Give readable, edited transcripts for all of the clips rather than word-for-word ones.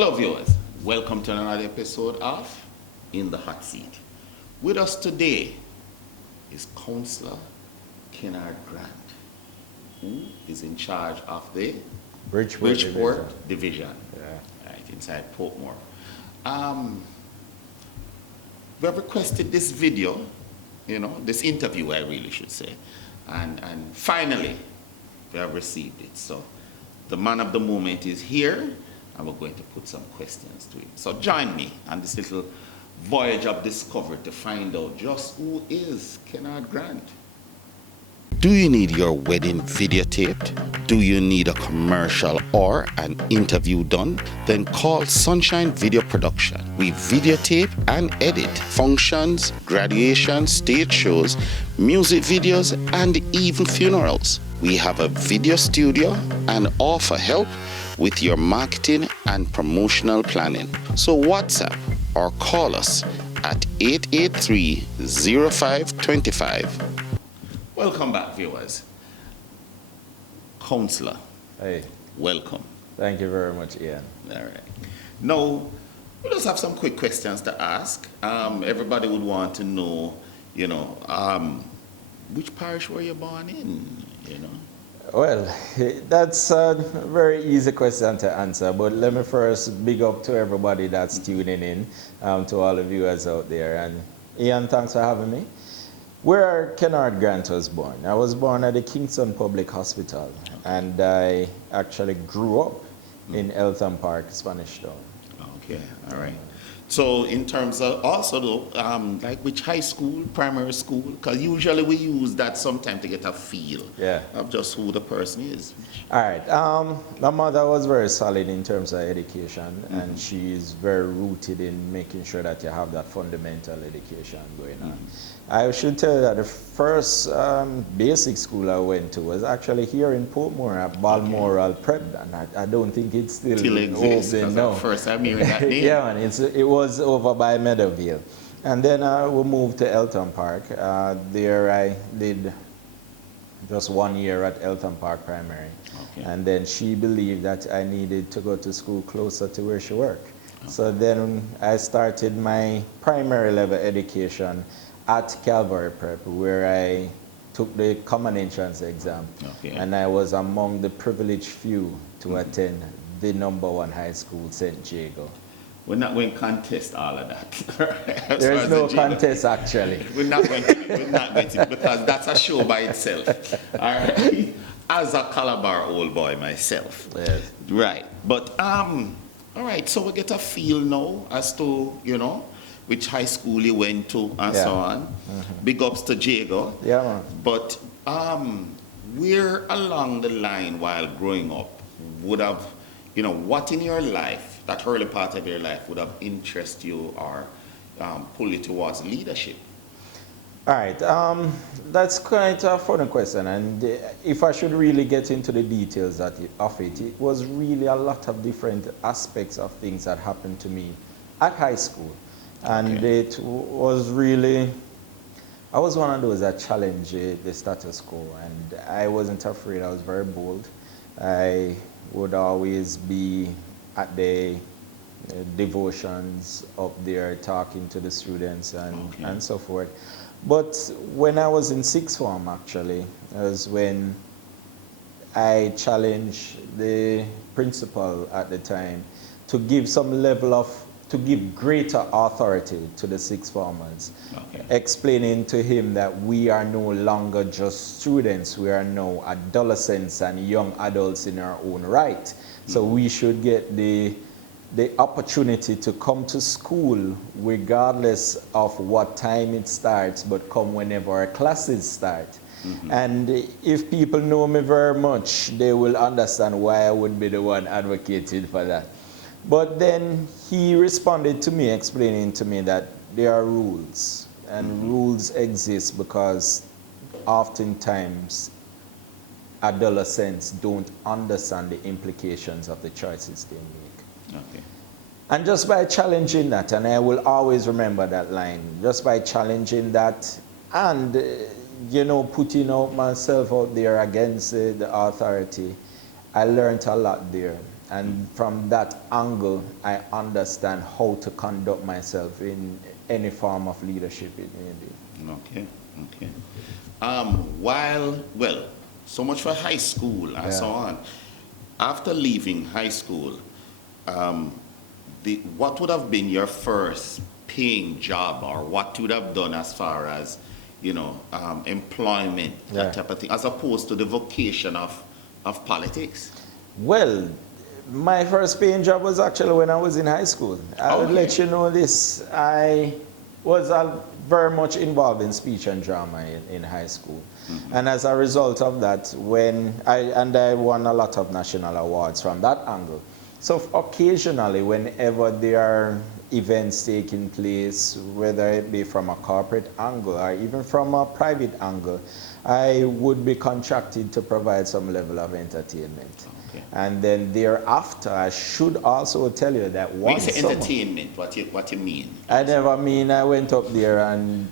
Hello viewers, welcome to another episode of In the Hot Seat. With us today is Councillor Kenord Grant, who is in charge of the Brideport Division. Right, inside Portmore. We have requested this video, this interview I really should say, and finally we have received it. So the man of the moment is here, and we're going to put some questions to him. So join me on this little voyage of discovery to find out just who is Kenord Grant. Do you need your wedding videotaped? Do you need a commercial or an interview done? Then call Sunshine Video Production. We videotape and edit functions, graduations, stage shows, music videos, and even funerals. We have a video studio and offer help with your marketing and promotional planning. So WhatsApp or call us at 883-0525. Welcome back, viewers. Councillor. Hey. Welcome. Thank you very much, Ian. All right. Now, we just have some quick questions to ask. Everybody would want to know, which parish were you born in, Well, that's a very easy question to answer, but let me first big up to everybody that's tuning in, to all the viewers out there. And Ian, thanks for having me. Where Kenord Grant was born. I was born at the Kingston Public Hospital, and I actually grew up in Eltham Park, Spanish Town. Okay, all right. So in terms of also though, like which high school, primary school, because usually we use that sometimes to get a feel of just who the person is. All right. My mother was very solid in terms of education, and she is very rooted in making sure that you have that fundamental education going on. I should tell you that the first basic school I went to was actually here in Portmore at Balmoral Prep, and I don't think it's still exists. No. First I'm hearing that name. Yeah, man, it was over by Meadowvale. And then we moved to Eltham Park. There I did just 1 year at Eltham Park Primary. Okay. And then she believed that I needed to go to school closer to where she worked. Okay. So then I started my primary level education at Cllr Prep, where I took the common entrance exam. Okay. And I was among the privileged few to attend the #1 high school, St. Jago. We're not going to contest all of that. There is no contest, actually. We're not going to, because that's a show by itself. All right. As a Calabar old boy myself. Yes. Right. But, all right, so we get a feel now as to, which high school you went to and so on. Big ups to Jago. Yeah, man. But where along the line while growing up would have, what in your life, that early part of your life, would have interested you or pull you towards leadership? All right, that's quite a funny question, and if I should really get into the details of it, it was really a lot of different aspects of things that happened to me at high school. And it was really, I was one of those that challenged the status quo, and I wasn't afraid. I was very bold. I would always be at the devotions up there talking to the students and so forth. But when I was in sixth form, actually, was when I challenged the principal at the time to give some level of, to give greater authority to the sixth formers, explaining to him that we are no longer just students, we are now adolescents and young adults in our own right. So we should get the opportunity to come to school regardless of what time it starts, but come whenever our classes start. And if people know me very much, they will understand why I would be the one advocating for that. But then he responded to me, explaining to me that there are rules, and rules exist because oftentimes adolescents don't understand the implications of the choices they make. Okay. And just by challenging that, and I will always remember that line, just by challenging that and, putting out myself out there against the authority, I learned a lot there. And from that angle, I understand how to conduct myself in any form of leadership it may be. Okay, okay. Well, so much for high school and so on. After leaving high school, what would have been your first paying job, or what you would have done as far as, employment, that type of thing, as opposed to the vocation of politics? Well, my first paying job was actually when I was in high school. I'll let you know this. I was very much involved in speech and drama in high school. Mm-hmm. And as a result of that, I won a lot of national awards from that angle. So occasionally, whenever there are events taking place, whether it be from a corporate angle or even from a private angle, I would be contracted to provide some level of entertainment. Okay. And then thereafter, I should also tell you that when you say entertainment, what you mean? I never mean I went up there and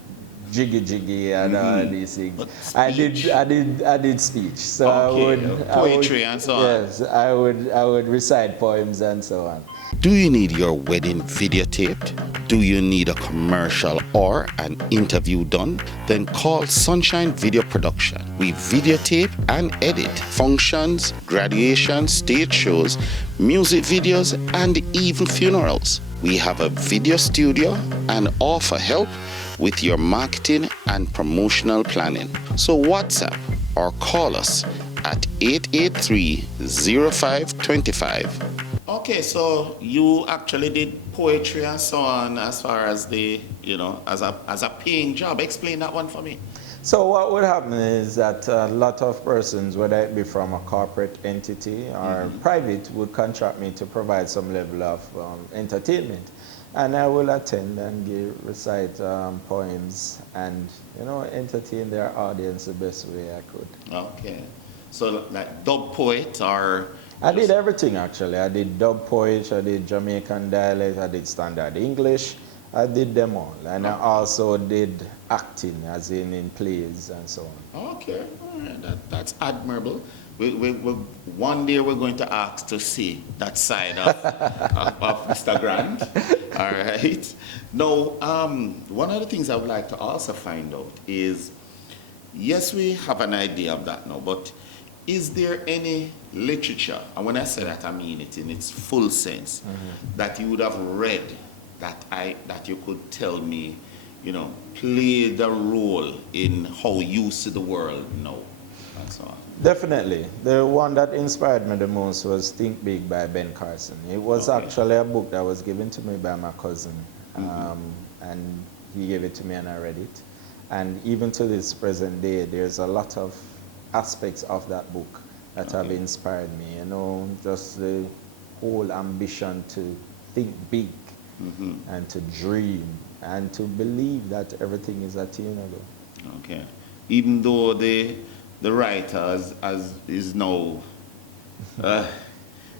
jiggy and all these things. I did speech. So poetry and so on. Yes, I would recite poems and so on. Do you need your wedding videotaped? Do you need a commercial or an interview done? Then call Sunshine Video Production. We videotape and edit functions, graduations, stage shows, music videos, and even funerals. We have a video studio and offer help with your marketing and promotional planning. So WhatsApp or call us at 883-0525. Okay, so you actually did poetry and so on as far as the, as a paying job. Explain that one for me. So what would happen is that a lot of persons, whether it be from a corporate entity or private, would contract me to provide some level of entertainment. And I will attend and recite poems and, entertain their audience the best way I could. Okay. So like dub poet or... I did everything actually. I did dub poetry, I did Jamaican dialect, I did standard English, I did them all. And I also did acting, as in plays and so on. Okay, all right. That's admirable. One day we're going to ask to see that side of Mr. Grant. All right. Now, one of the things I would like to also find out is, yes, we have an idea of that now, but is there any literature, and when I say that I mean it in its full sense, that you would have read that you could tell me, played a role in how you see the world now, and so on? Definitely. The one that inspired me the most was Think Big by Ben Carson. It was actually a book that was given to me by my cousin, and he gave it to me and I read it. And even to this present day, there's a lot of aspects of that book that have inspired me, just the whole ambition to think big and to dream and to believe that everything is attainable. Okay. Even though the writer is now...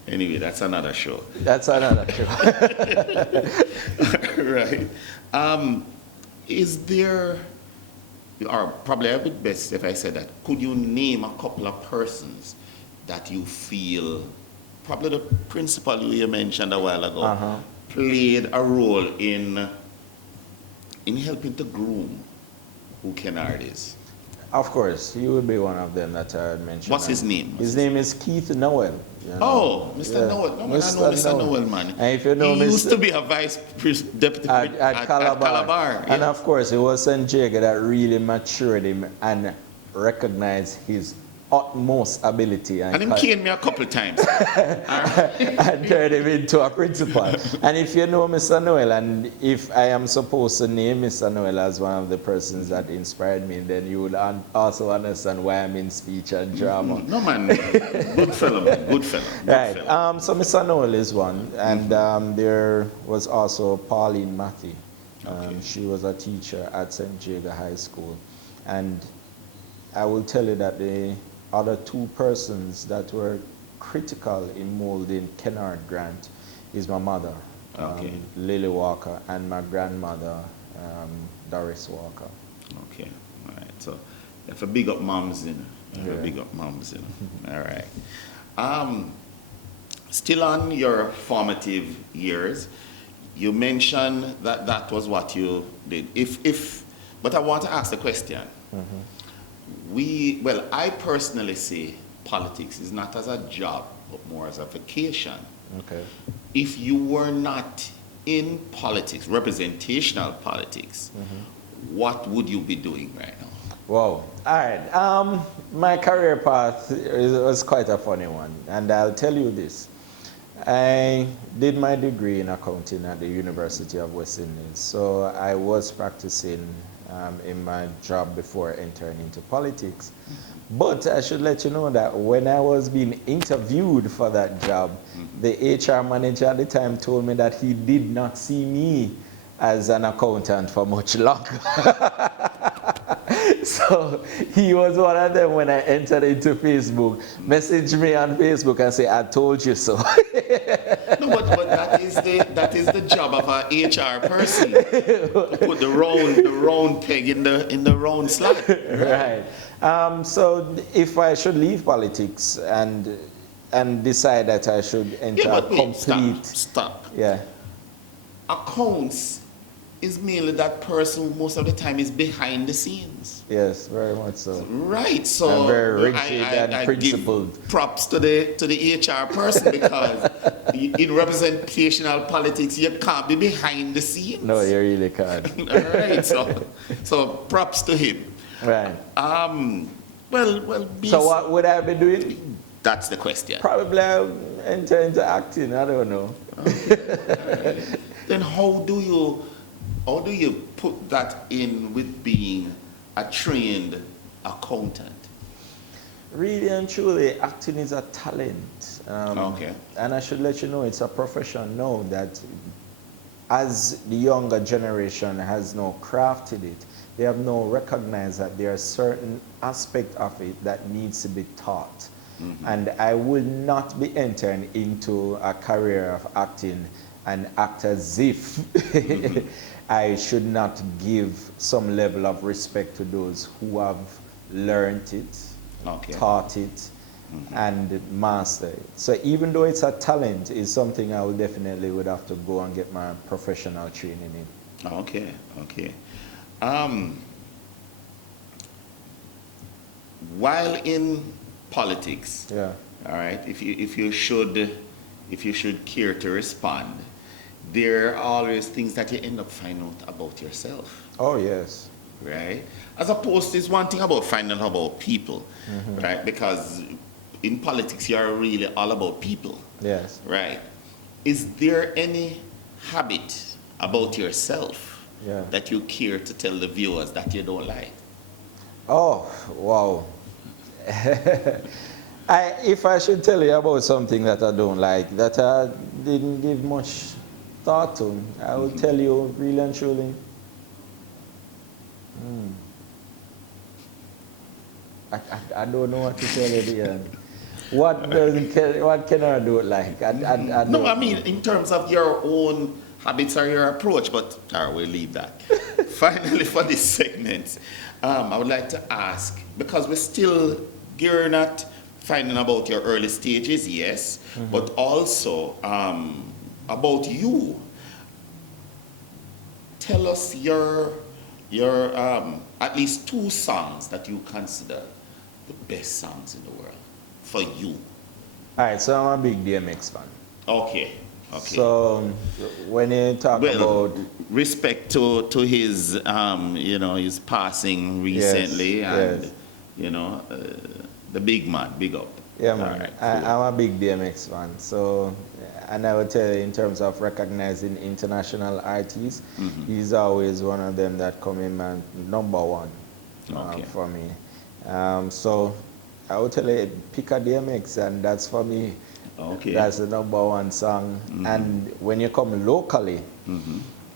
anyway, that's another show. That's another show. Right. Is there... or probably I would best if I said that, could you name a couple of persons that you feel, probably the principal you mentioned a while ago, played a role in helping to groom who Kenord is? Of course, he would be one of them that I mentioned. What's his name? His name is Keith Noel. Oh, Mr. Noel. No, I know Mr. Noel, man. And if you know he used to be a vice deputy at Cllr. And of course, it was St. Jago that really matured him and recognized his utmost ability. And him came me a couple of times. And turned him into a principal. And if you know Mr. Noel, and if I am supposed to name Mr. Noel as one of the persons that inspired me, then you would also understand why I'm in speech and drama. No, man. Good fellow, man. Good fellow. Right. So Mr. Noel is one. And there was also Pauline Matthew. She was a teacher at St. Jago High School. And I will tell you that the other two persons that were critical in molding Kenord Grant is my mother, Lily Walker, and my grandmother, Doris Walker. Okay, all right. So you have to big up moms, Big up moms, All right. still on your formative years, you mentioned that that was what you did. But I want to ask the question. Well, I personally see politics is not as a job, but more as a vacation. Okay. If you were not in politics, representational politics, what would you be doing right now? Wow. All right. My career path was quite a funny one, and I'll tell you this. I did my degree in accounting at the University of West Indies, so I was practicing in my job before entering into politics. But I should let you know that when I was being interviewed for that job, the HR manager at the time told me that he did not see me as an accountant for much longer. So he was one of them when I entered into Facebook, messaged me on Facebook and say, I told you so. No, but that is the job of an HR person, to put the round peg in the round slot. Right. So if I should leave politics and decide that I should enter But wait, complete... stop. Yeah. Accounts is merely that person who most of the time is behind the scenes. Yes, very much so. Right, so I'm very rigid and principled. Give props to the HR person because in representational politics you can't be behind the scenes. No, you really can't. All right, so props to him. Right. So what would I be doing? That's the question. Probably I'll enter into acting. I don't know. Okay. Then how do you put that in with being a trained accountant? Really and truly, acting is a talent. Okay. And I should let you know it's a profession now that as the younger generation has now crafted it, they have now recognized that there are certain aspects of it that needs to be taught. And I will not be entering into a career of acting and act as if I should not give some level of respect to those who have learned it, taught it, and mastered it. So even though it's a talent, it's something I will definitely would have to go and get my professional training in. Okay. While in politics, yeah. All right, if you should care to respond, there are always things that you end up finding out about yourself. Oh yes. Right? As opposed to it's one thing about finding out about people, right? Because in politics you're really all about people. Yes. Right? Is there any habit about yourself that you care to tell the viewers that you don't like? Oh, wow. If I should tell you about something that I don't like, that I didn't give much thought to, I will tell you really and truly. I don't know what to tell you there. What can I do like? No, I mean in terms of your own habits or your approach, but we'll leave that. Finally, for this segment, I would like to ask, because we're still gearing at finding about your early stages, yes, but also about you. Tell us your at least 2 songs that you consider the best songs in the world for you. All right, so I'm a big DMX fan. Okay. So when you talk about respect to his his passing recently, and the big man, big up. Yeah, man. Right, cool. I'm a big DMX fan. So, and I would tell you in terms of recognizing international artists, he's always one of them that come in man number one for me. So I would tell you pick a DMX, and that's for me. Okay. That's the number 1 song. And when you come locally,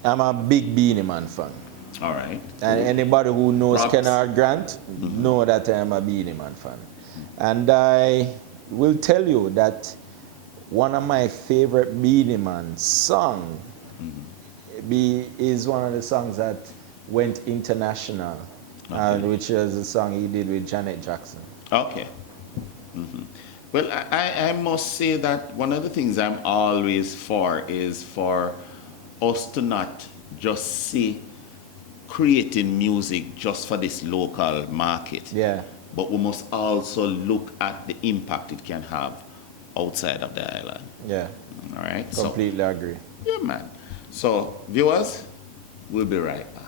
I'm a big Beanie Man fan. All right. And anybody who knows Kenord Grant know that I'm a Beanie Man fan. And I will tell you that one of my favorite Beanie Man songs is one of the songs that went international, which is a song he did with Janet Jackson. Okay. Well, I must say that one of the things I'm always for is for us to not just see creating music just for this local market. Yeah. But we must also look at the impact it can have outside of the island. Yeah. All right? Completely agree. Yeah, man. So, viewers, we'll be right back.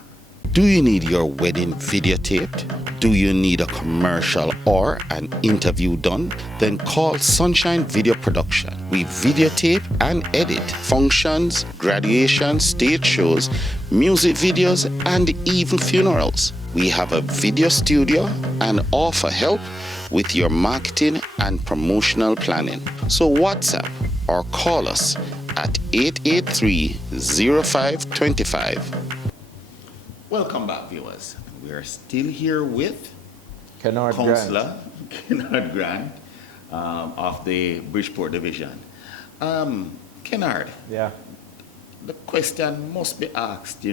Do you need your wedding videotaped? Do you need a commercial or an interview done? Then call Sunshine Video Production. We videotape and edit functions, graduations, stage shows, music videos, and even funerals. We have a video studio and offer help with your marketing and promotional planning. So WhatsApp or call us at 883-0525. Welcome back, viewers. We are still here with Kenord Councillor Kenord Grant of the Brideport Division. Kenord, Yeah. the question must be asked,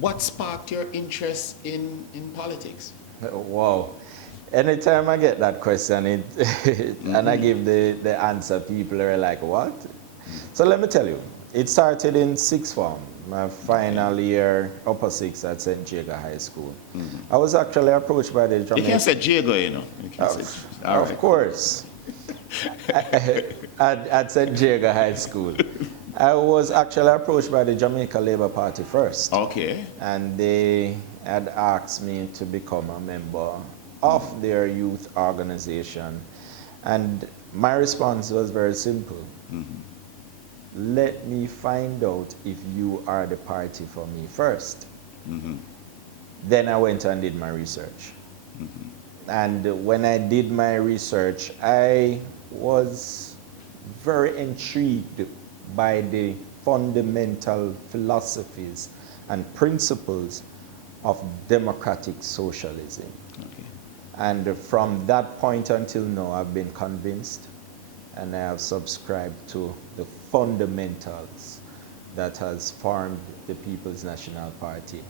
what sparked your interest in politics? Wow. Anytime I get that question and I give the answer, people are like, what? So let me tell you, it started in sixth form, my final year, upper six at St. Jago High School. I was actually approached by the Jamaican... You can't say Jago, You can't say... Of course. at St. Jago High School. I was actually approached by the Jamaica Labour Party first. Okay. And they had asked me to become a member of their youth organization. And my response was very simple. Let me find out if you are the party for me first. Then I went and did my research. And when I did my research, I was very intrigued by the fundamental philosophies and principles of democratic socialism. Okay. And from that point until now, I've been convinced and I have subscribed to the fundamentals that has formed the People's National Party.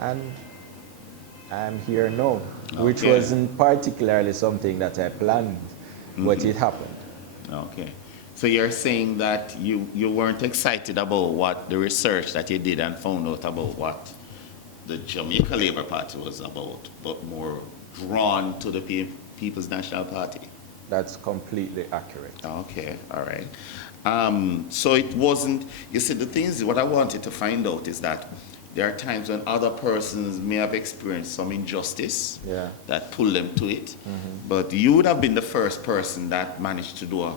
And I'm here now, which wasn't particularly something that I planned, but it happened. Okay. So you're saying that you weren't excited about what the research that you did and found out about what the Jamaica Labour Party was about, but more drawn to the People's National Party? That's completely accurate. Okay, all right. So it wasn't, you see, the thing is, what I wanted to find out is that there are times when other persons may have experienced some injustice that pulled them to it, but you would have been the first person that managed to do a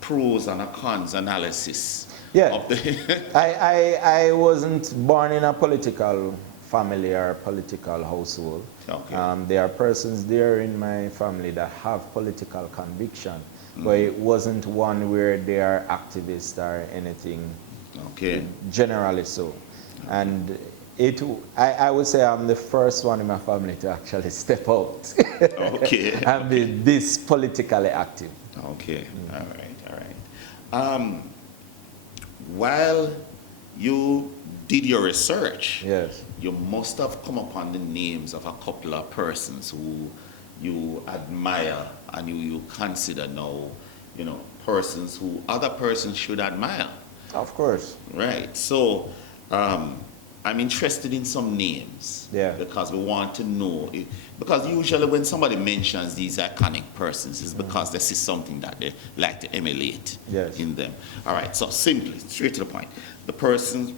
pros and a cons analysis. Yeah, of the I wasn't born in a political family or political household. Okay. There are persons there in my family that have political conviction, but it wasn't one where they are activists or anything. Okay. Generally so. And I would say I'm the first one in my family to actually step out Okay. and be this politically active. Okay, all right. While you did your research, Yes. you must have come upon the names of a couple of persons who you admire and you consider now, persons who other persons should admire. Of course. Right. So I'm interested in some names. Yeah. Because we want to know. Because usually when somebody mentions these iconic persons, it's because they see something that they like to emulate in them. All right. So simply, straight to the point. The persons,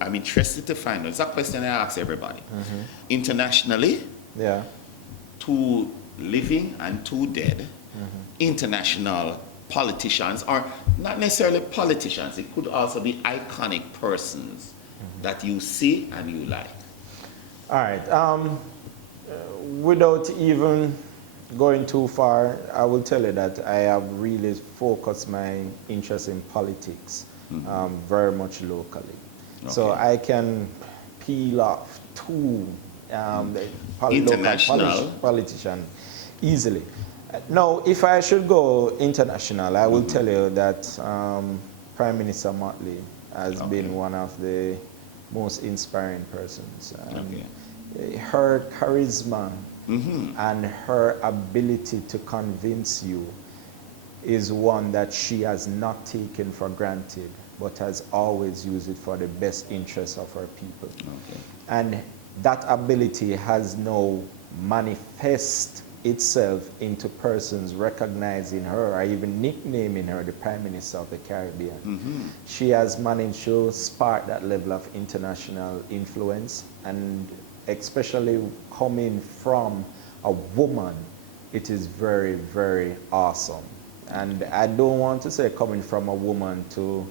I'm interested to find out. It's a question I ask everybody. Internationally, two living and two dead, international politicians, or not necessarily politicians, it could also be iconic persons that you see and you like. All right. Without even going too far, I will tell you that I have really focused my interest in politics very much locally. Okay. So I can peel off two international politicians easily. Now, if I should go international, I will tell you that Prime Minister Motley has been one of the most inspiring persons. Her charisma and her ability to convince you is one that she has not taken for granted, but has always used it for the best interests of her people. Okay. And that ability has now manifest itself into persons recognizing her or even nicknaming her the Prime Minister of the Caribbean. She has managed to spark that level of international influence, and especially coming from a woman, it is very, very awesome. And I don't want to say coming from a woman to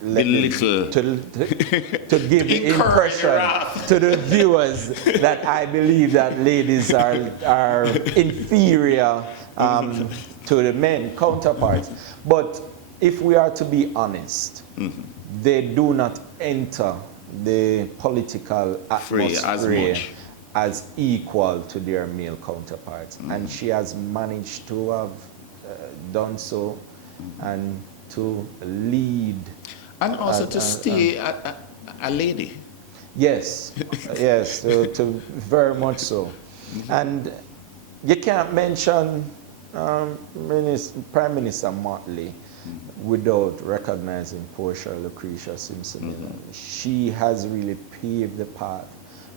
Belittle. to give the impression to the viewers that I believe that ladies are inferior to the men counterparts. But if we are to be honest, they do not enter the political atmosphere as equal to their male counterparts. And she has managed to have done so and to lead. And also to stay a lady. Yes, yes, to very much so. And you can't mention Prime Minister Motley without recognizing Portia Lucretia Simpson Miller. She has really paved the path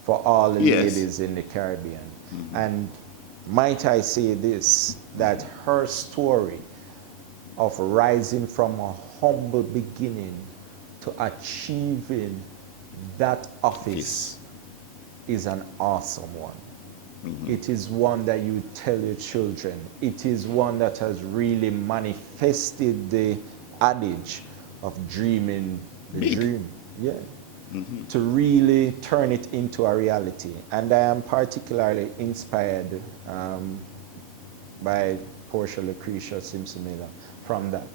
for all the ladies in the Caribbean. And might I say this, that her story of rising from a humble beginning to achieving that office is an awesome one. It is one that you tell your children. It is one that has really manifested the adage of dreaming the dream. Yeah. To really turn it into a reality. And I am particularly inspired by Portia Lucretia Simpson Miller from that.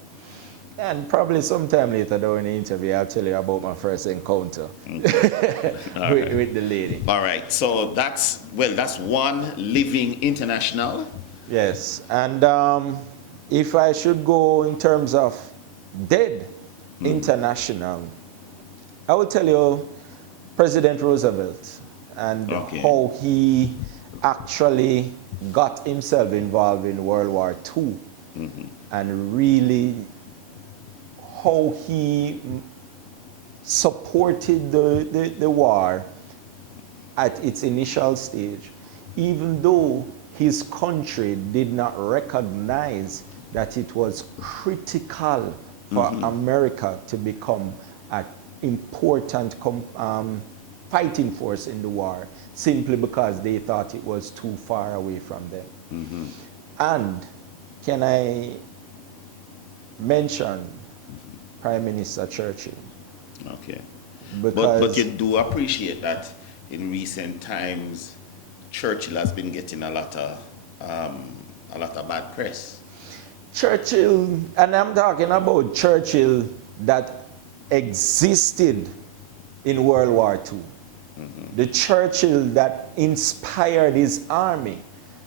And probably sometime later during the interview, I'll tell you about my first encounter with the lady. All right, so that's one living international. Yes, and if I should go in terms of dead international, I will tell you President Roosevelt and how he actually got himself involved in World War II and really how he supported the war at its initial stage, even though his country did not recognize that it was critical for America to become an important fighting force in the war, simply because they thought it was too far away from them. And can I mention Prime Minister Churchill? Okay. Because but you do appreciate that in recent times, Churchill has been getting a lot of bad press. Churchill, and I'm talking about Churchill that existed in World War II. The Churchill that inspired his army.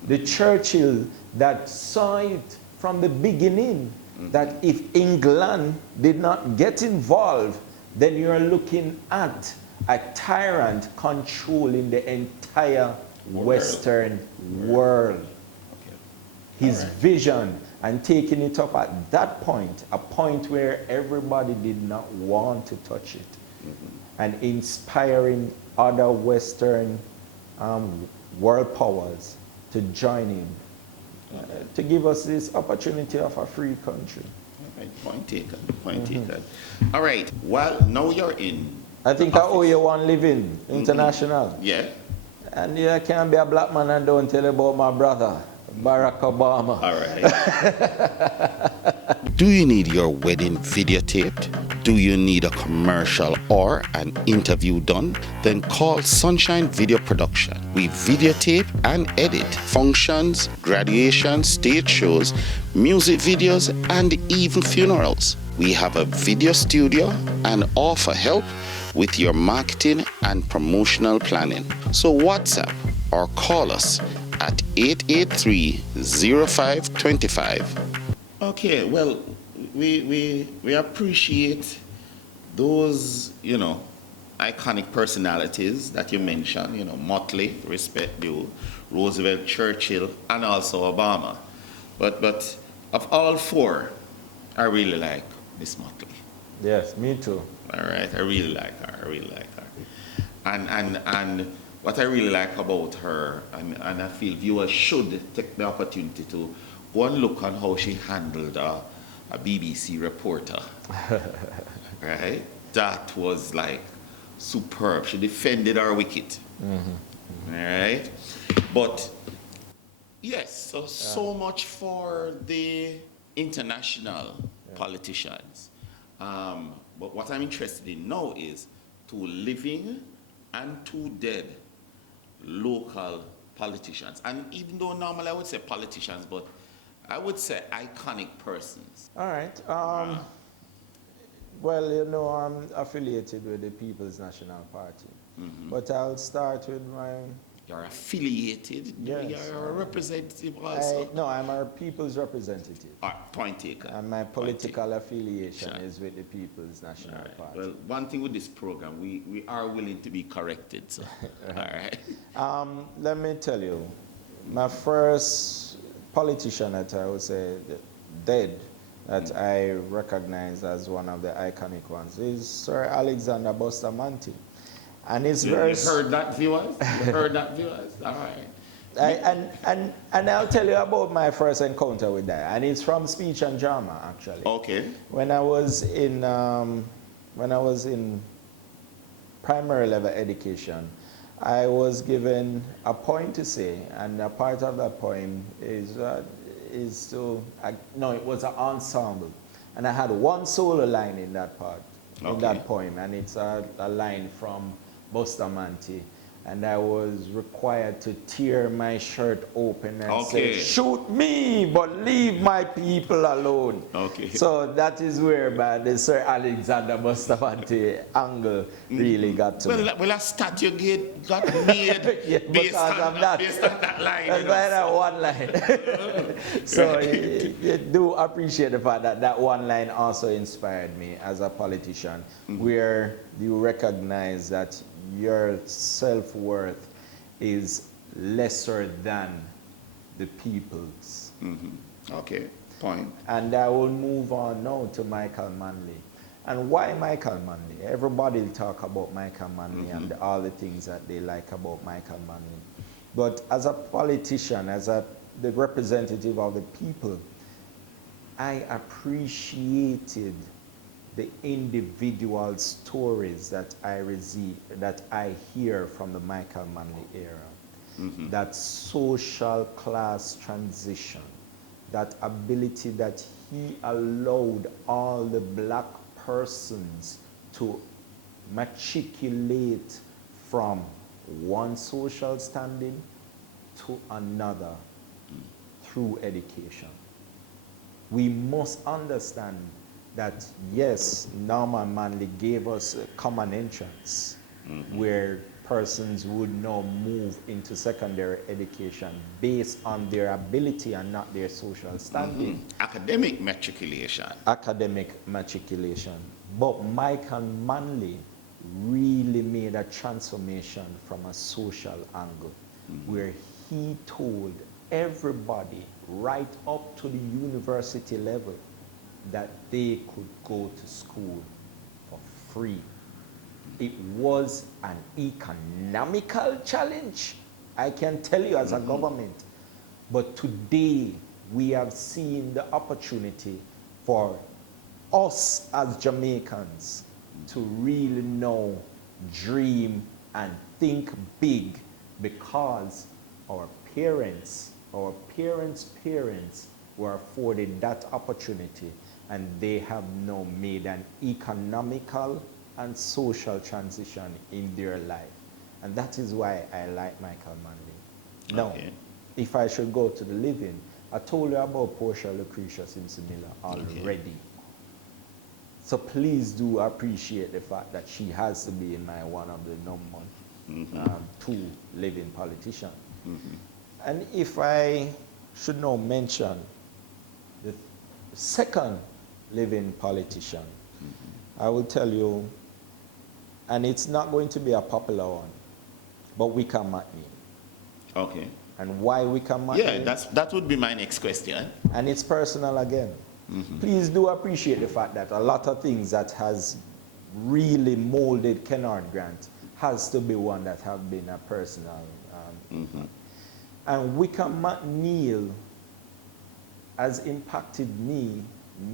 The Churchill that saw it from the beginning, that if England did not get involved, then you're looking at a tyrant controlling the entire Western world. His vision and taking it up at that point, a point where everybody did not want to touch it, and inspiring other Western world powers to join him, to give us this opportunity of a free country. Right. Point taken, point taken. All right, well, now you're in. I think I owe you one living international. Yeah. And you can't be a black man and don't tell about my brother, Barack Obama. All right. Do you need your wedding videotaped? Do you need a commercial or an interview done? Then call Sunshine Video Production. We videotape and edit functions, graduations, stage shows, music videos, and even funerals. We have a video studio and offer help with your marketing and promotional planning. So WhatsApp or call us at 883-0525. Okay, well, we appreciate those, iconic personalities that you mentioned, you know, Motley, respect due, Roosevelt, Churchill, and also Obama. But of all four, I really like Miss Motley. Yes, me too. All right, I really like her. I really like her. And what I really like about her, and I feel viewers should take the opportunity to go and look on how she handled a BBC reporter. Right? That was like superb. She defended her wicket. All right? But yes, so much for the international politicians. But what I'm interested in now is two living and two dead local politicians. And even though normally I would say politicians, but I would say iconic persons. All right. Well, you know, I'm affiliated with the People's National Party. But I'll start with my... You're affiliated? Yes. You're a representative also? No, I'm a People's representative. Point taken. And my political affiliation is with the People's National Party. Well, one thing with this program, we are willing to be corrected. So. All right. Let me tell you, my first politician that I would say dead, that I recognize as one of the iconic ones, is Sir Alexander Bustamante. And it's very... You heard that, viewers? You heard that, viewers? All right. And I'll tell you about my first encounter with that. And it's from speech and drama, actually. Okay. When I was in primary level education, I was given a poem to say, and a part of that poem is to, no, it was an ensemble. And I had one solo line in that part, in that poem, and it's a line from Bustamante, and I was required to tear my shirt open and say, "Shoot me, but leave my people alone." Okay. So that is where the Sir Alexander Bustamante angle really got to me. Well, a statue got made based on that line. That's why that one line. So you do appreciate the fact that that one line also inspired me as a politician, where you recognize that your self-worth is lesser than the people's. Okay, point. And I will move on now to Michael Manley. And why Michael Manley? Everybody will talk about Michael Manley and all the things that they like about Michael Manley. But as a politician, as the representative of the people, I appreciated the individual stories that I hear from the Michael Manley era. That social class transition, that ability that he allowed all the black persons to matriculate from one social standing to another through education. We must understand that, yes, Norman Manley gave us a common entrance where persons would now move into secondary education based on their ability and not their social standing. Academic matriculation. Academic matriculation. But Michael Manley really made a transformation from a social angle where he told everybody right up to the university level that they could go to school for free. It was an economical challenge, I can tell you, as a government. But today, we have seen the opportunity for us as Jamaicans to really know, dream, and think big, because our parents' parents were afforded that opportunity, and they have now made an economical and social transition in their life. And that is why I like Michael Manley. Now, if I should go to the living, I told you about Portia Lucretia Simpson Miller already. So please do appreciate the fact that she has to be in my one of the number 2 living politicians. And if I should now mention the second living politician, I will tell you and it's not going to be a popular one, but Wickham McNeil. Okay. And why Wickham McNeil? Yeah, that would be my next question. And it's personal again. Please do appreciate the fact that a lot of things that has really molded Kenord Grant has to be one that have been a personal impact. And Wickham McNeil has impacted me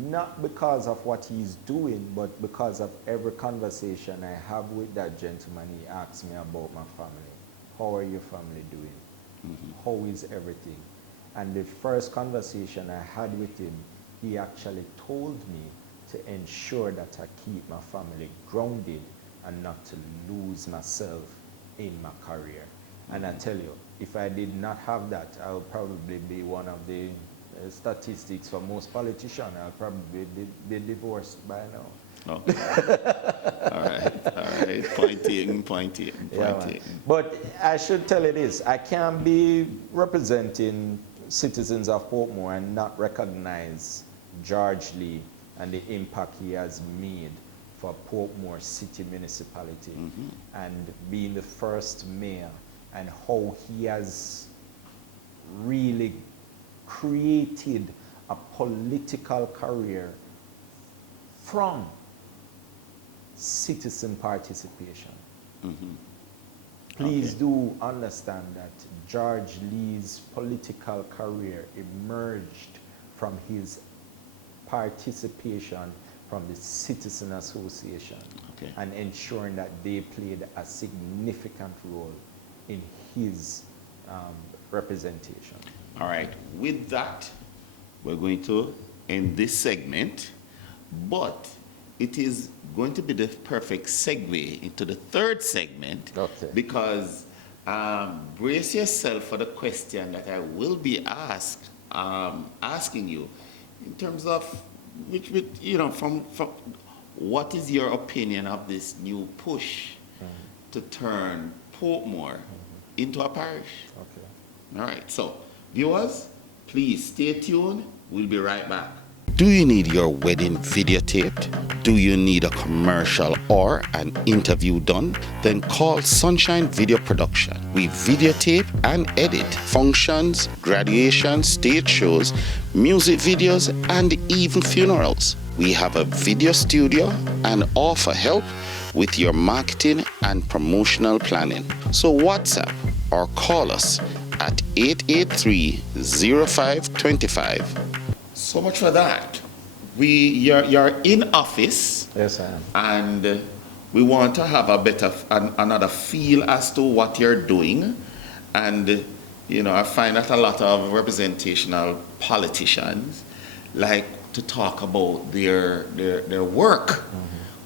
not because of what he's doing, but because of every conversation I have with that gentleman. He asks me about my family. How are your family doing? How is everything? And the first conversation I had with him, he actually told me to ensure that I keep my family grounded and not to lose myself in my career. And I tell you, if I did not have that, I would probably be one of the statistics for most politicians. I'll probably be divorced by now. Okay. All right. Point taken. But I should tell you this, I can't be representing citizens of Portmore and not recognize George Lee and the impact he has made for Portmore City Municipality and being the first mayor, and how he has really created a political career from citizen participation. Please do understand that George Lee's political career emerged from his participation from the Citizen Association and ensuring that they played a significant role in his representation. All right, with that, we're going to end this segment, but it is going to be the perfect segue into the third segment, because brace yourself for the question that I will be asking you in terms of from what is your opinion of this new push to turn Portmore into a parish? All right, so viewers, please stay tuned. We'll be right back. Do you need your wedding videotaped? Do you need a commercial or an interview done? Then call Sunshine Video Production. We videotape and edit functions, graduations, stage shows, music videos, and even funerals. We have a video studio and offer help with your marketing and promotional planning. So WhatsApp or call us at 883-0525. So much for that. You're in office. Yes, I am. And we want to have another feel as to what you're doing. And I find that a lot of representational politicians like to talk about their work,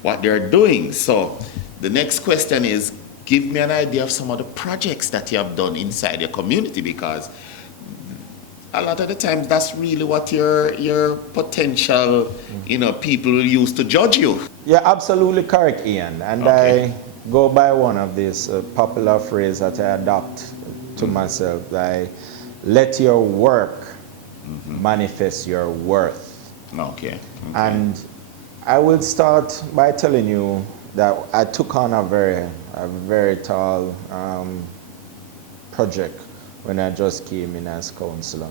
what they're doing. So the next question is, give me an idea of some of the projects that you have done inside your community, because a lot of the times that's really what your potential people will use to judge you. You're absolutely correct, Ian. And I go by one of these popular phrase that I adopt to myself. I let your work manifest your worth. And I will start by telling you that I took on a very tall project when I just came in as councillor,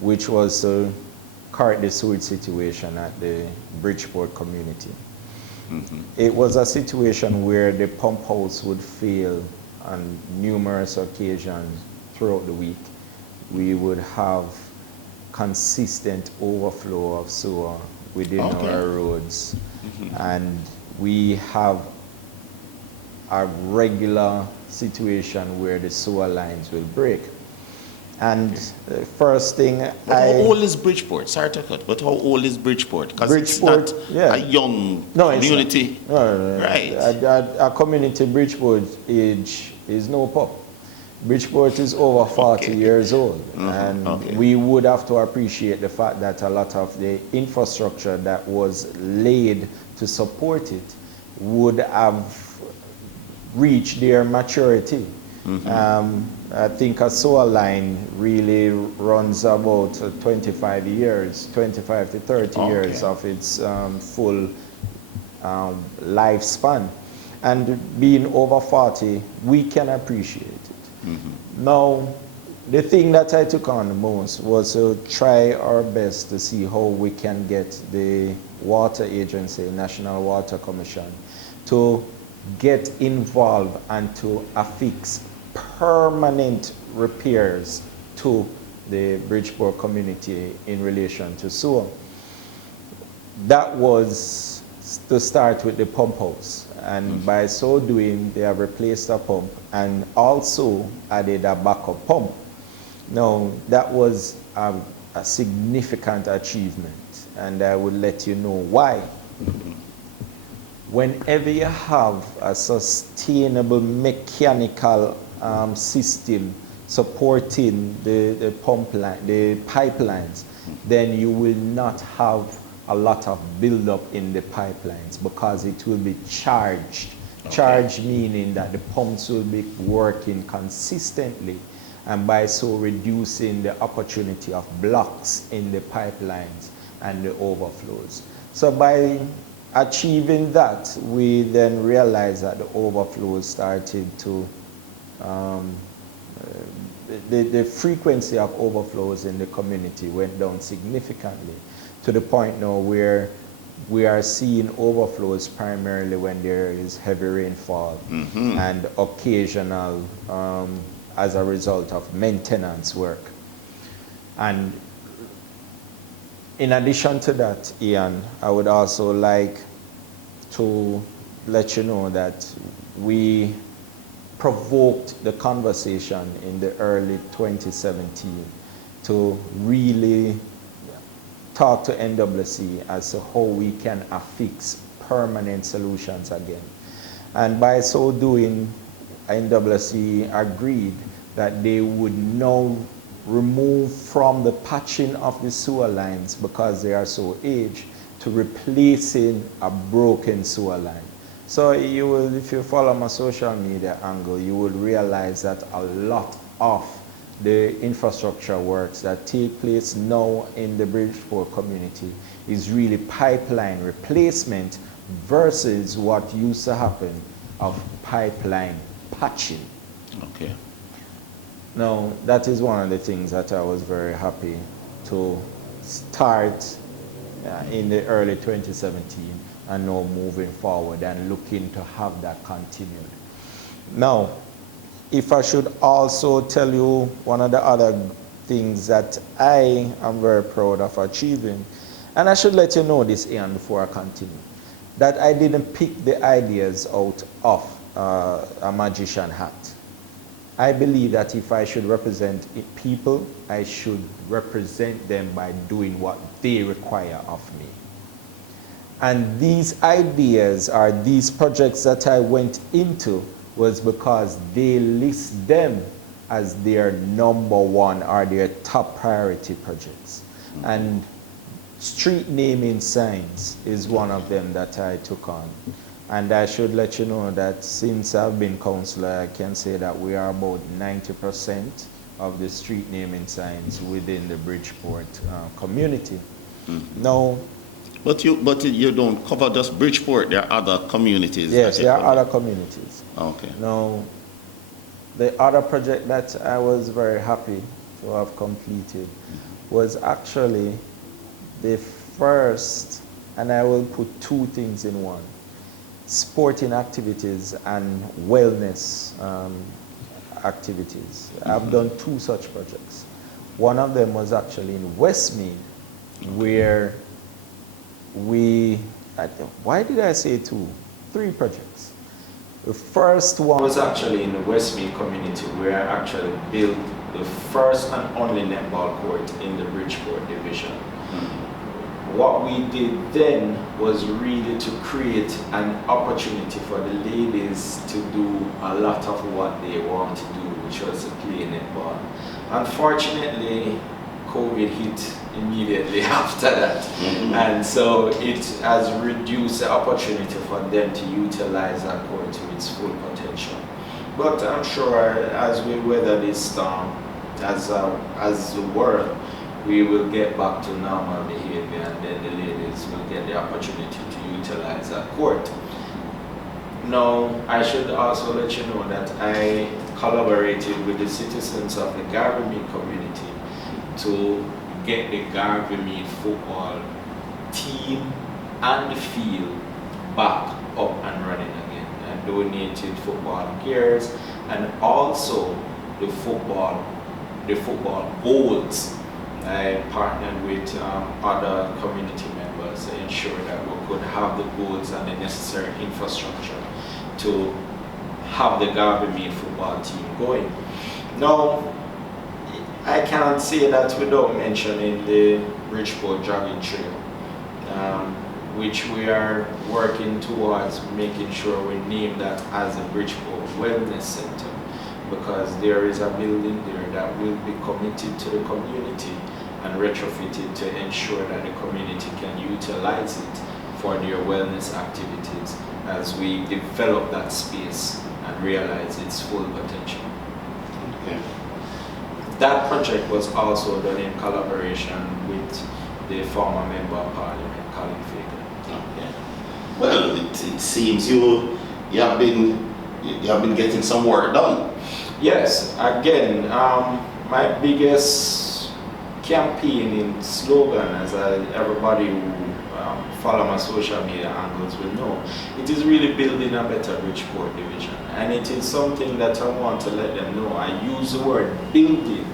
which was to correct the sewage situation at the Brideport community. It was a situation where the pump house would fail on numerous occasions throughout the week. We would have consistent overflow of sewer within our roads, and we have a regular situation where the sewer lines will break. And the first thing how old is Brideport? Sorry to cut, but how old is Brideport? Because it's not a young community. Right. A community Brideport age is no pup. Brideport is over 40 years old. And we would have to appreciate the fact that a lot of the infrastructure that was laid to support it would have reached their maturity. I think a sewer line really runs about 25 to 30 years of its full lifespan. And being over 40, we can appreciate it. Now, the thing that I took on the most was to try our best to see how we can get the water agency, National Water Commission, to get involved and to affix permanent repairs to the Brideport community in relation to sewer. That was to start with the pump house, and by so doing they have replaced a pump and also added a backup pump. Now that was a significant achievement, and I will let you know why. Whenever you have a sustainable mechanical system supporting the pump line, the pipelines, then you will not have a lot of buildup in the pipelines because it will be charged. Okay. Charged meaning that the pumps will be working consistently, and by so reducing the opportunity of blocks in the pipelines and the overflows. So by achieving that, we then realized that the overflows started to, the frequency of overflows in the community went down significantly, to the point now where we are seeing overflows primarily when there is heavy rainfall and occasional as a result of maintenance work. And in addition to that, Ian, I would also like to let you know that we provoked the conversation in the early 2017 to really talk to NWC as to how we can affix permanent solutions again. And by so doing, NWC agreed that they would now remove from the patching of the sewer lines, because they are so aged, to replacing a broken sewer line. So you will, if you follow my social media angle, you will realize that a lot of the infrastructure works that take place now in the Brideport community is really pipeline replacement versus what used to happen of pipeline patching. Okay. Now, that is one of the things that I was very happy to start in the early 2017 and now moving forward and looking to have that continued. Now, if I should also tell you one of the other things that I am very proud of achieving, and I should let you know this, Ian, before I continue, that I didn't pick the ideas out of a magician hat. I believe that if I should represent people, I should represent them by doing what they require of me. And these ideas or these projects that I went into was because they list them as their #1 or their top priority projects. And street naming signs is one of them that I took on. And I should let you know that since I've been councillor, I can say that we are about 90% of the street naming signs within the Brideport community. Now, But you don't cover just Brideport, there are other communities. Yes, there are other communities. Okay. Now, the other project that I was very happy to have completed was actually the first, and I will put two things in one, sporting activities and wellness activities. I've done two such projects. One of them was actually in Westmead, where why did I say two? 3 projects. The first one was actually in the Westmead community, where I actually built the first and only netball court in the Brideport division. What we did then was really to create an opportunity for the ladies to do a lot of what they want to do, which was to play netball. Unfortunately, COVID hit immediately after that. And so it has reduced the opportunity for them to utilize that court to its full potential. But I'm sure as we weather this storm, as the world, we will get back to normal behavior, and then the ladies will get the opportunity to utilize that court. Now, I should also let you know that I collaborated with the citizens of the Garvey community to get the Garvey football team and the field back up and running again, and donated football gears and also the football goals. I partnered with other community members to ensure that we could have the goals and the necessary infrastructure to have the Garvey football team going. Now, I can't say that without mentioning the Brideport jogging trail, which we are working towards making sure we name that as a Brideport Wellness Center, because there is a building there that will be committed to the community and retrofitted to ensure that the community can utilize it for their wellness activities as we develop that space and realize its full potential. Okay. That project was also done in collaboration with the former Member of Parliament, Colin Fagan. Okay. Well, it seems you have been getting some work done. Yes, again, my biggest campaign in slogan, as everybody who follow my social media angles will know, it is really building a better Brideport division. And it is something that I want to let them know. I use the word building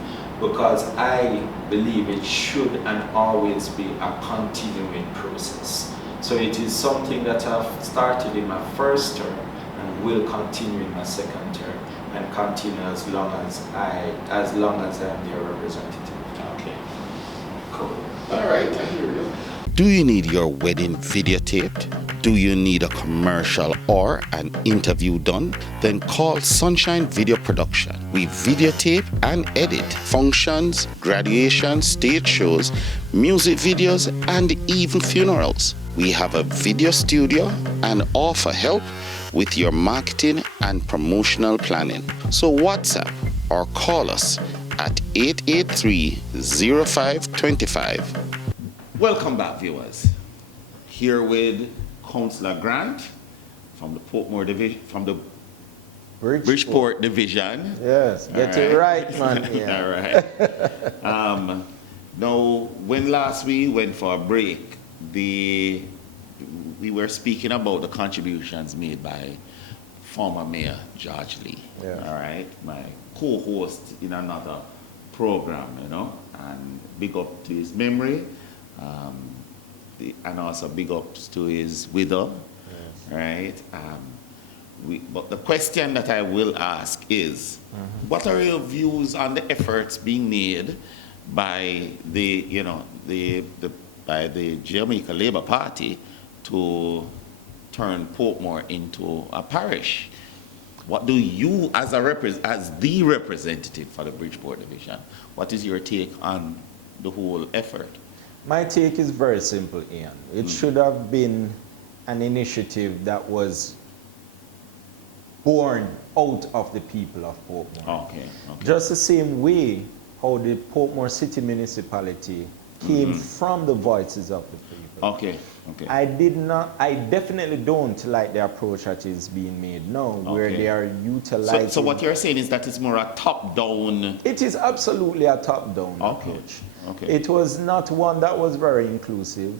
because I believe it should and always be a continuing process. So it is something that I've started in my first term and will continue in my second term and continue as long as I'm their representative. Okay. Cool. All right, I hear you. Do you need your wedding videotaped? Do you need a commercial or an interview done? Then call Sunshine Video Production. We videotape and edit functions, graduations, stage shows, music videos, and even funerals. We have a video studio and offer help with your marketing and promotional planning. So WhatsApp or call us at 883-0525. Welcome back, viewers. Here with Councillor Grant from the Portmore division, from the Brideport division. Yes, get it right, man. Yeah. All right. Now, when last we went for a break, we were speaking about the contributions made by former Mayor George Lee. Yeah. All right, my co-host in another program, you know, and big up to his memory. And also big ups to his widow, yes. Right? But the question that I will ask is, what are your views on the efforts being made by the Jamaica Labour Party to turn Portmore into a parish? What do you, as the representative for the Brideport division, what is your take on the whole effort? My take is very simple, Ian. It should have been an initiative that was born out of the people of Portmore. Okay. Just the same way how the Portmore City Municipality came from the voices of the people. Okay. I definitely don't like the approach that is being made now, where they are utilizing... So what you're saying is that it's more a top-down... It is absolutely a top-down approach. Okay. It was not one that was very inclusive.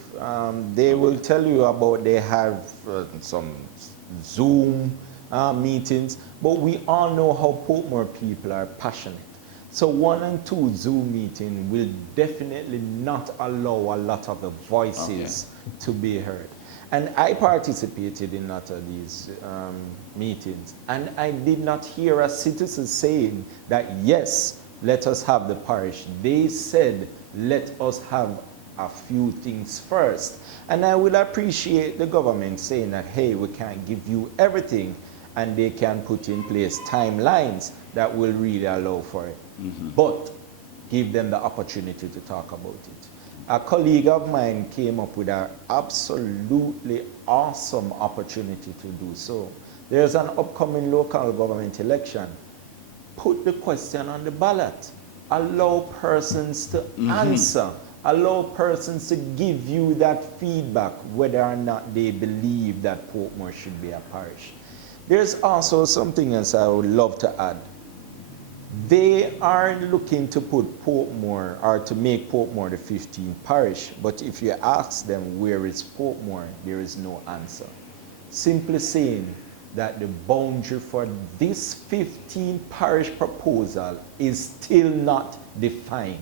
They will tell you about they have some Zoom meetings, but we all know how Portmore people are passionate. So 1 and 2 Zoom meeting will definitely not allow a lot of the voices to be heard. And I participated in a lot of these meetings, and I did not hear a citizen saying that, yes, let us have the parish. They said, let us have a few things first. And I will appreciate the government saying that, hey, we can't give you everything, and they can put in place timelines that will really allow for it. But give them the opportunity to talk about it. A colleague of mine came up with an absolutely awesome opportunity to do so. There's an upcoming local government election. Put the question on the ballot. Allow persons to answer. Allow persons to give you that feedback whether or not they believe that Portmore should be a parish. There's also something else I would love to add. They are looking to put Portmore, or to make Portmore the 15th parish, but if you ask them where is Portmore, there is no answer. Simply saying that the boundary for this 15th parish proposal is still not defined.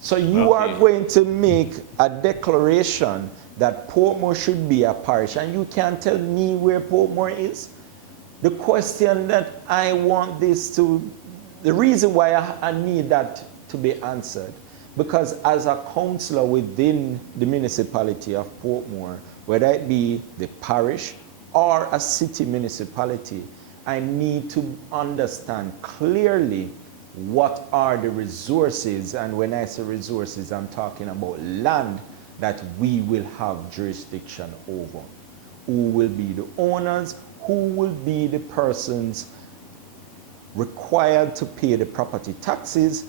So you are going to make a declaration that Portmore should be a parish, and you can't tell me where Portmore is? The question that I want this to, the reason why I need that to be answered, because as a councillor within the municipality of Portmore, whether it be the parish or a city municipality, I need to understand clearly what are the resources, and when I say resources, I'm talking about land that we will have jurisdiction over. Who will be the owners? Who will be the persons required to pay the property taxes?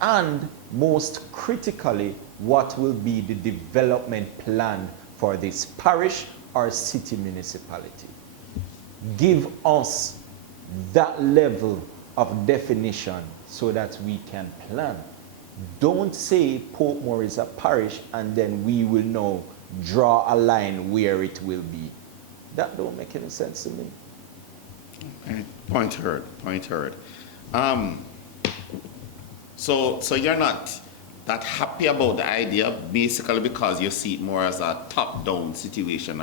And most critically, what will be the development plan for this parish or city municipality? Give us that level of definition so that we can plan. Don't say Portmore is a parish and then we will now draw a line where it will be. That don't make any sense to me. Point heard, point heard. So you're not that happy about the idea, basically because you see it more as a top-down situation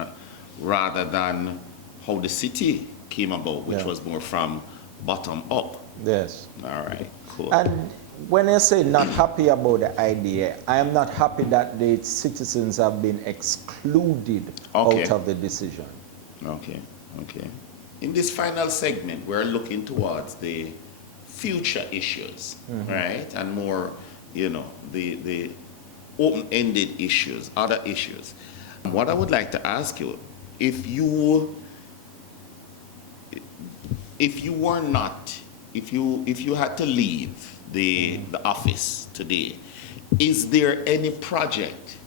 rather than how the city came about, which was more from bottom up. Yes. All right, cool. And when I say not happy about the idea, I am not happy that the citizens have been excluded out of the decision. Okay, okay. In this final segment, we're looking towards the future issues, right? And more, you know, the open-ended issues, other issues. What I would like to ask you, if you had to leave the office today, is there any project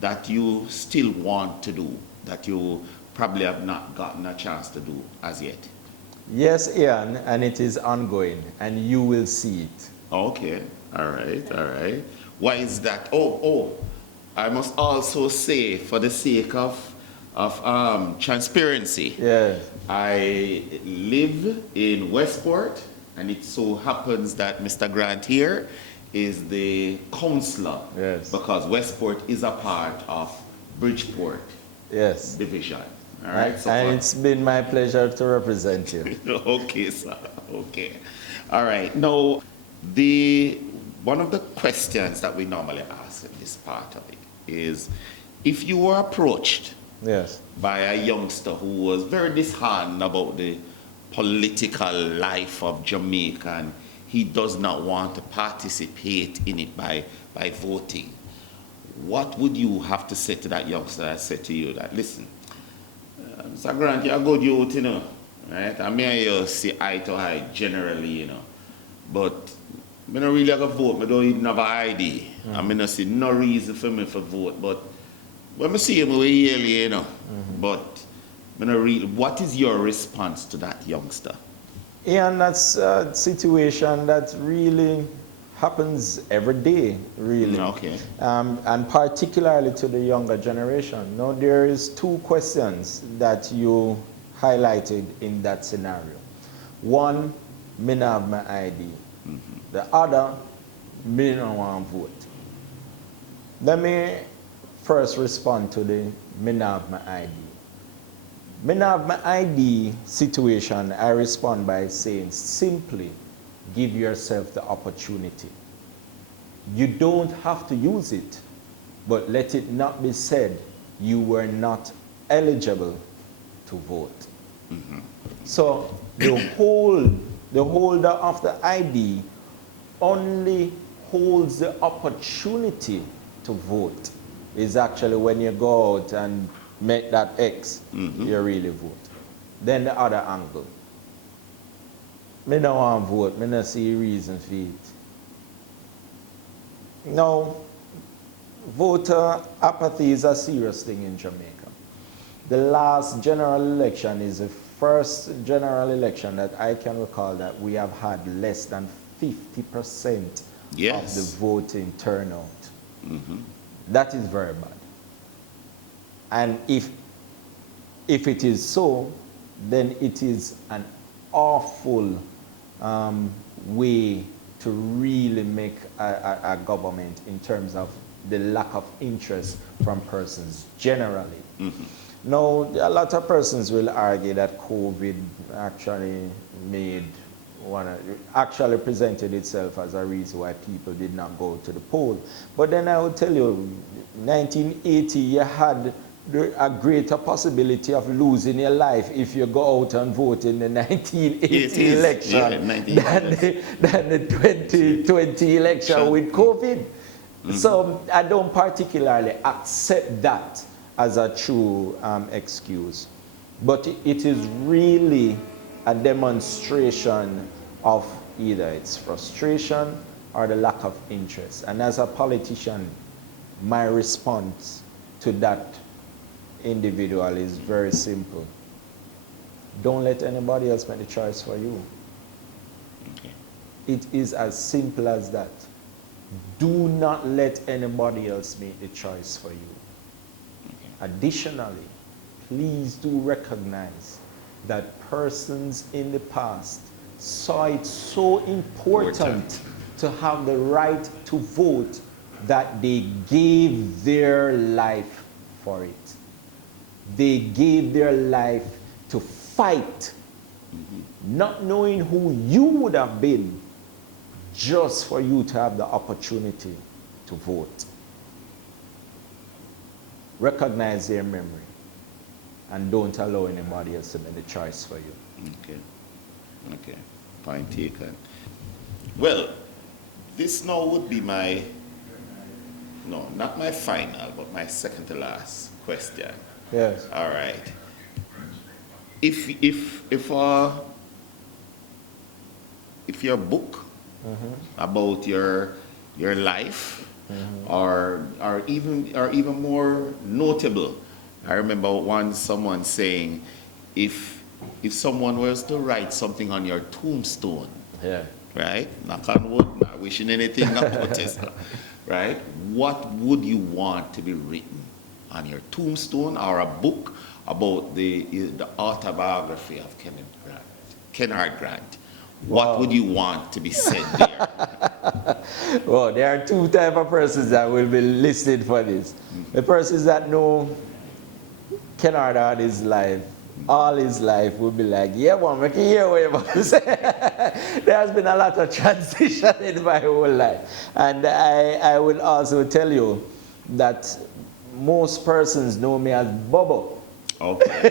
that you still want to do that you probably have not gotten a chance to do as yet? Yes, Ian, and it is ongoing, and you will see it. Okay, all right, all right. Why is that? I must also say, for the sake of transparency, I live in Westport, and it so happens that Mr. Grant here is the councillor, because Westport is a part of Brideport division. All right, so and it's been my pleasure to represent you. Okay, sir. Okay. All right. Now, one of the questions that we normally ask in this part of it is, if you were approached by a youngster who was very disheartened about the political life of Jamaica and he does not want to participate in it by voting, what would you have to say to that youngster that said to you that, listen, Mr. Grant, you're a good youth, you know, right? I mean, you see eye to eye generally, you know, but I don't really have a vote. I don't even have an ID. I mean, I see no reason for me to vote, but when I see him, we yearly, you know, but what is your response to that youngster? Ian, that's a situation that really happens every day, really. Okay. And particularly to the younger generation. Now, there is two questions that you highlighted in that scenario. One, me not have my ID. The other, me don't want to vote. Let me first respond to the me not have my ID. Me not have my ID situation, I respond by saying simply, give yourself the opportunity. You don't have to use it, but let it not be said you were not eligible to vote. So the holder of the ID only holds the opportunity to vote. Is actually when you go out and make that X, you really vote. Then the other angle. Me don't want to vote. Me not see reason for it. No, voter apathy is a serious thing in Jamaica. The last general election is the first general election that I can recall that we have had less than 50% of the voting turnout. That is very bad. And if it is so, then it is an awful way to really make a government in terms of the lack of interest from persons generally. Now, a lot of persons will argue that COVID actually actually presented itself as a reason why people did not go to the poll. But then I will tell you, 1980, you had a greater possibility of losing your life if you go out and vote in the 1980 election than the 2020 election with COVID. So I don't particularly accept that as a true excuse. But it is really a demonstration of either its frustration or the lack of interest. And as a politician, my response to that individual is very simple. Don't let anybody else make the choice for you. It is as simple as that. Do not let anybody else make the choice for you. Additionally, please do recognize that persons in the past saw it so important to have the right to vote that they gave their life for it. They gave their life to fight, not knowing who you would have been, just for you to have the opportunity to vote. Recognize their memory and don't allow anybody else to make the choice for you. Okay, point taken. Well, this now would be my, no, not my final, but my second to last question. Yes. All right. If your book about your life, or even more notable, I remember once someone saying, if someone was to write something on your tombstone, right? Knock on wood, not wishing anything about it, right? What would you want to be written on your tombstone, or a book about the autobiography of Kenord Grant? What would you want to be said there? Well, there are two types of persons that will be listed for this. The persons that know Kenord all his life will be like, yeah, one, we can hear what you're about to say. There has been a lot of transition in my whole life. And I will also tell you that most persons know me as Bobo. Okay.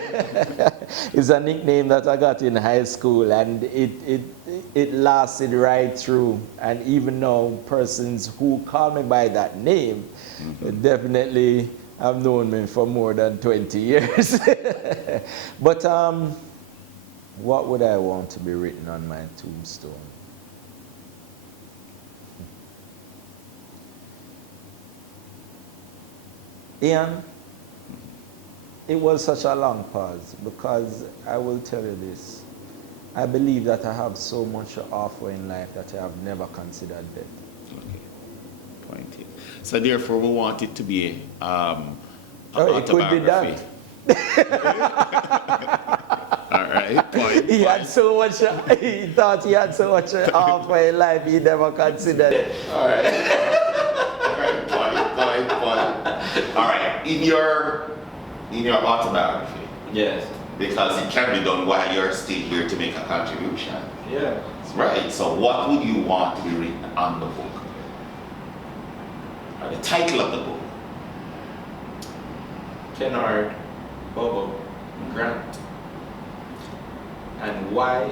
It's a nickname that I got in high school, and it lasted right through. And even now, persons who call me by that name definitely have known me for more than 20 years. But what would I want to be written on my tombstone? Ian, it was such a long pause, because I will tell you this. I believe that I have so much to offer in life that I have never considered death. Okay. Point it. So therefore, we want it to be it could be that. All right. Point. He had so much. He thought he had so much to offer in life. He never considered it. All right. All right. Point. All right. In your autobiography. Yes. Because it can be done while you're still here to make a contribution. Yeah. Right. So what would you want to be written on the book? Or the title of the book? Kenord Bobo Grant. And why?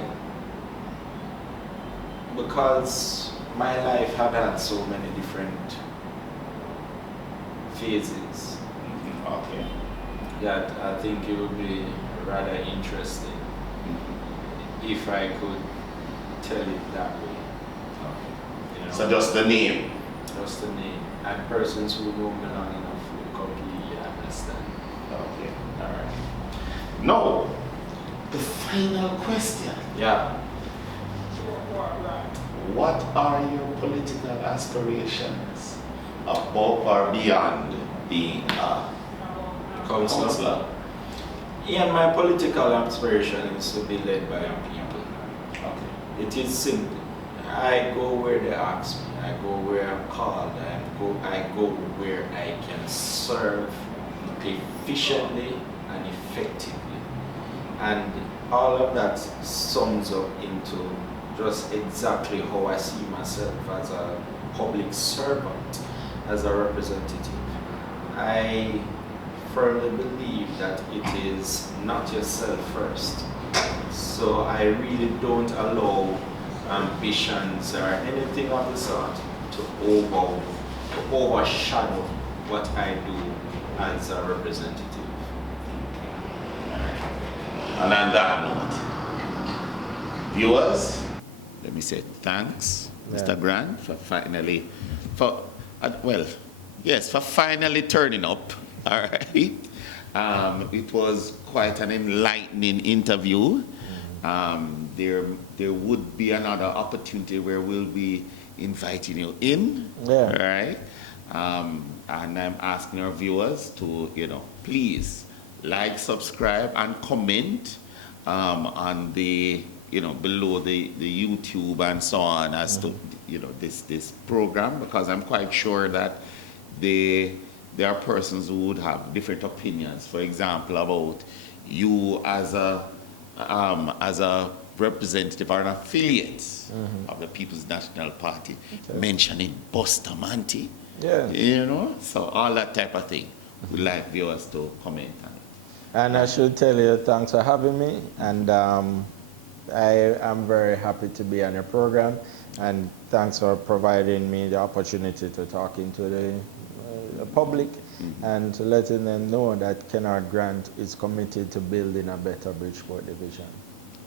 Because my life had had so many different phases. Okay. That I think it would be rather interesting if I could tell it that way. Okay. You know? So just the name? Just the name. And persons who know me long enough will completely understand. Okay. All right. Now, the final question. Yeah. What are your political aspirations above or beyond being a counselor? Ian, my political aspiration is to be led by the people. Okay. It is simple. I go where they ask me. I go where I'm called. I go where I can serve efficiently and effectively. And all of that sums up into just exactly how I see myself as a public servant, as a representative. I firmly believe that it is not yourself first. So I really don't allow ambitions or anything of the sort to overshadow what I do as a representative. And on that note, viewers, let me say thanks, Mr. Grant, for finally, for finally turning up. All right. It was quite an enlightening interview. There would be another opportunity where we'll be inviting you in. Yeah. All right. And I'm asking our viewers to, please like, subscribe, and comment on the, below the YouTube and so on as to, this program, because I'm quite sure that there are persons who would have different opinions. For example, about you as a representative or an affiliate of the People's National Party, mentioning Bustamante. Yeah. So all that type of thing. We'd like viewers to comment on it. And I should tell you, thanks for having me. And I am very happy to be on your program. And thanks for providing me the opportunity to talk into the public and to letting them know that Kenord Grant is committed to building a better Brideport division.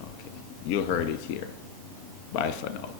Okay. You heard it here. Bye for now.